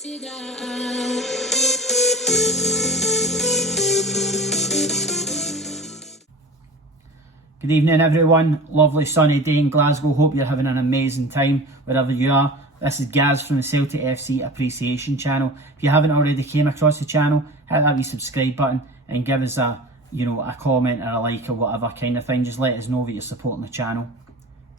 Good evening everyone, lovely sunny day in Glasgow. Hope you're having an amazing time wherever you are. This is Gaz from the Celtic FC Appreciation channel. If you haven't already came across the channel, hit that wee subscribe button and give us a comment or a like or whatever kind of thing. Just let us know that you're supporting the channel.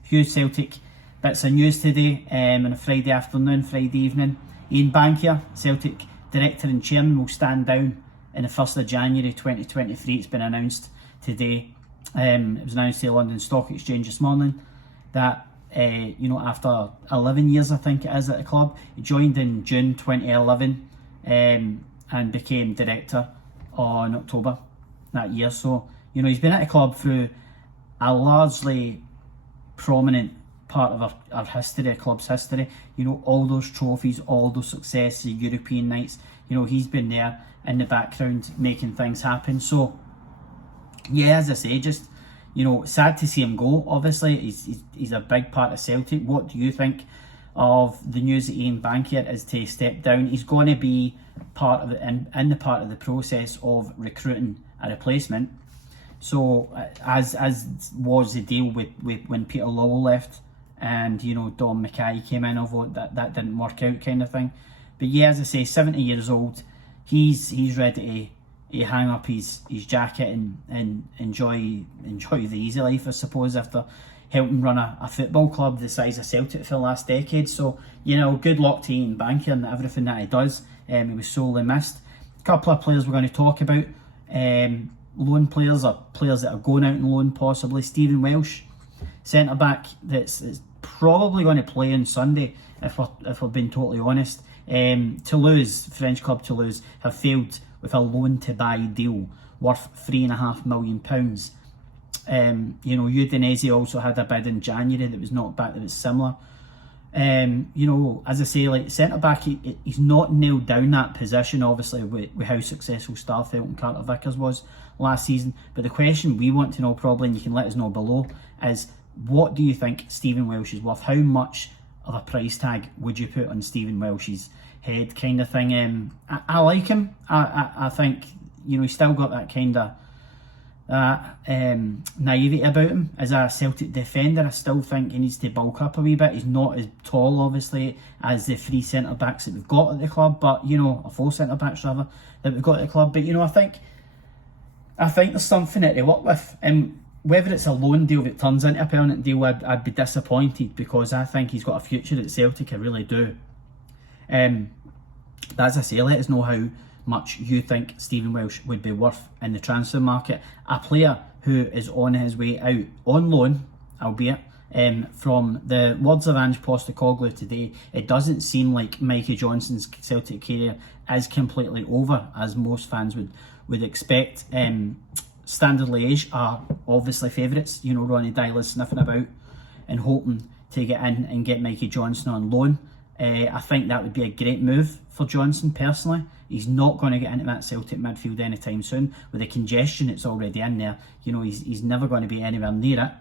Few Celtic bits of news today on a Friday afternoon, Friday evening. Ian Bankier, Celtic Director and Chairman, will stand down on the 1st of January 2023. It's been announced today. It was announced to the London Stock Exchange this morning that after 11 years I think it is at the club, he joined in June 2011 and became director on October that year. So he's been at the club through a largely prominent part of our history, our club's history. All those trophies, all those successes, European nights, he's been there in the background making things happen. So yeah, as I say, just sad to see him go. Obviously, he's a big part of Celtic. What do you think of the news that Ian Bankier is to step down? He's going to be part of it in the part of the process of recruiting a replacement. So as was the deal with when Peter Lowell left and Dom Mackay came in, although that didn't work out kind of thing. But yeah, as I say, 70 years old, he's ready to hang up his jacket and enjoy the easy life, I suppose, after helping run a football club the size of Celtic for the last decade. So good luck to Ian Bankier and everything that he does. He was sorely missed. A couple of players we're going to talk about, loan players or players that are going out on loan possibly. Stephen Welsh, centre back, that's probably going to play on Sunday if we're being totally honest. Toulouse, French club Toulouse, have failed with a loan to buy deal worth £3.5 million. Udinese also had a bid in January that was knocked back that was similar. As I say, like centre back, he's not nailed down that position, obviously, with how successful Starfelt and Carter Vickers was last season. But the question we want to know, probably, and you can let us know below, is what do you think Stephen Welsh is worth? How much of a price tag would you put on Stephen Welsh's head, kind of thing? I like him. I think he's still got that kind of naivety about him. As a Celtic defender, I still think he needs to bulk up a wee bit. He's not as tall, obviously, as the three centre backs that we've got at the club, but or four centre backs rather that we've got at the club. But I think there's something that they work with. Whether it's a loan deal that turns into a permanent deal, I'd be disappointed, because I think he's got a future at Celtic. I really do. As I say, let us know how much you think Stephen Welsh would be worth in the transfer market. A player who is on his way out on loan, albeit, from the words of Ange Postecoglou today, it doesn't seem like Mikey Johnston's Celtic career is completely over, as most fans would expect. Standard Liège are obviously favourites. Ronnie Dyler's sniffing about and hoping to get in and get Mikey Johnstone on loan. I think that would be a great move for Johnstone personally. He's not going to get into that Celtic midfield anytime soon. With the congestion that's already in there, he's never going to be anywhere near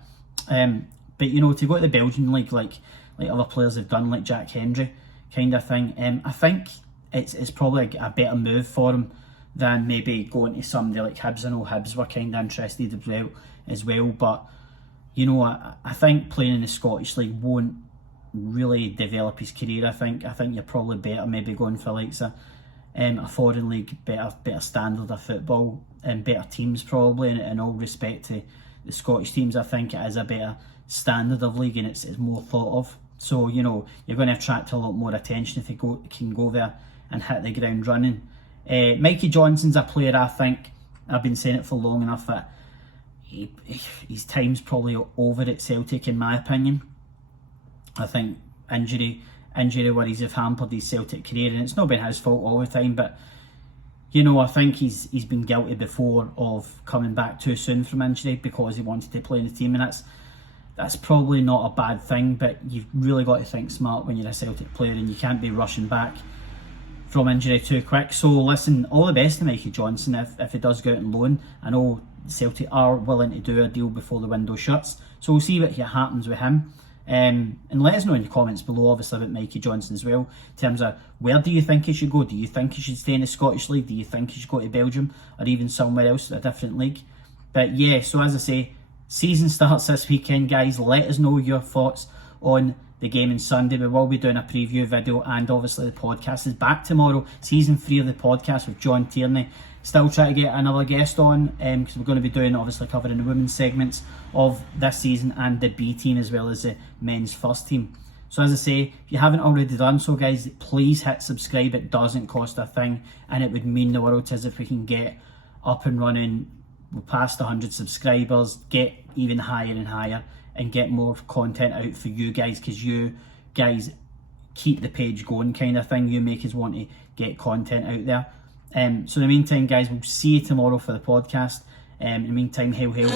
it. But to go to the Belgian league like other players have done, like Jack Hendry kind of thing, I think it's probably a better move for him than maybe going to somebody like Hibs. I know Hibs were kind of interested as well. But I think playing in the Scottish league won't really develop his career. I think you're probably better maybe going for like a foreign league, better standard of football and better teams probably. And in all respect to the Scottish teams, I think it is a better standard of league and it's more thought of. So you're going to attract a lot more attention if you can go there and hit the ground running. Mikey Johnston's a player, I think, I've been saying it for long enough, that his time's probably over at Celtic, in my opinion. I think injury worries have hampered his Celtic career, and it's not been his fault all the time, but I think he's been guilty before of coming back too soon from injury because he wanted to play in the team, and that's probably not a bad thing, but you've really got to think smart when you're a Celtic player, and you can't be rushing back from injury too quick. So listen, all the best to Mikey Johnstone if he does go out on loan. I know Celtic are willing to do a deal before the window shuts, so we'll see what happens with him. And let us know in the comments below, obviously, about Mikey Johnstone as well, in terms of where do you think he should go? Do you think he should stay in the Scottish League? Do you think he should go to Belgium or even somewhere else, a different league? But yeah, so as I say, season starts this weekend, guys. Let us know your thoughts on the game on Sunday. We will be doing a preview video, and obviously the podcast is back tomorrow. Season 3 of the podcast with John Tierney. Still trying to get another guest on, because we're going to be doing, obviously, covering the women's segments of this season and the B team as well as the men's first team. So as I say, if you haven't already done so, guys, please hit subscribe. It doesn't cost a thing, and it would mean the world to us if we can get up and running. We're past 100 subscribers, get even higher and higher, and get more content out for you guys, because you guys keep the page going, kind of thing. You make us want to get content out there. So in the meantime, guys, we'll see you tomorrow for the podcast. In the meantime, hail, hail.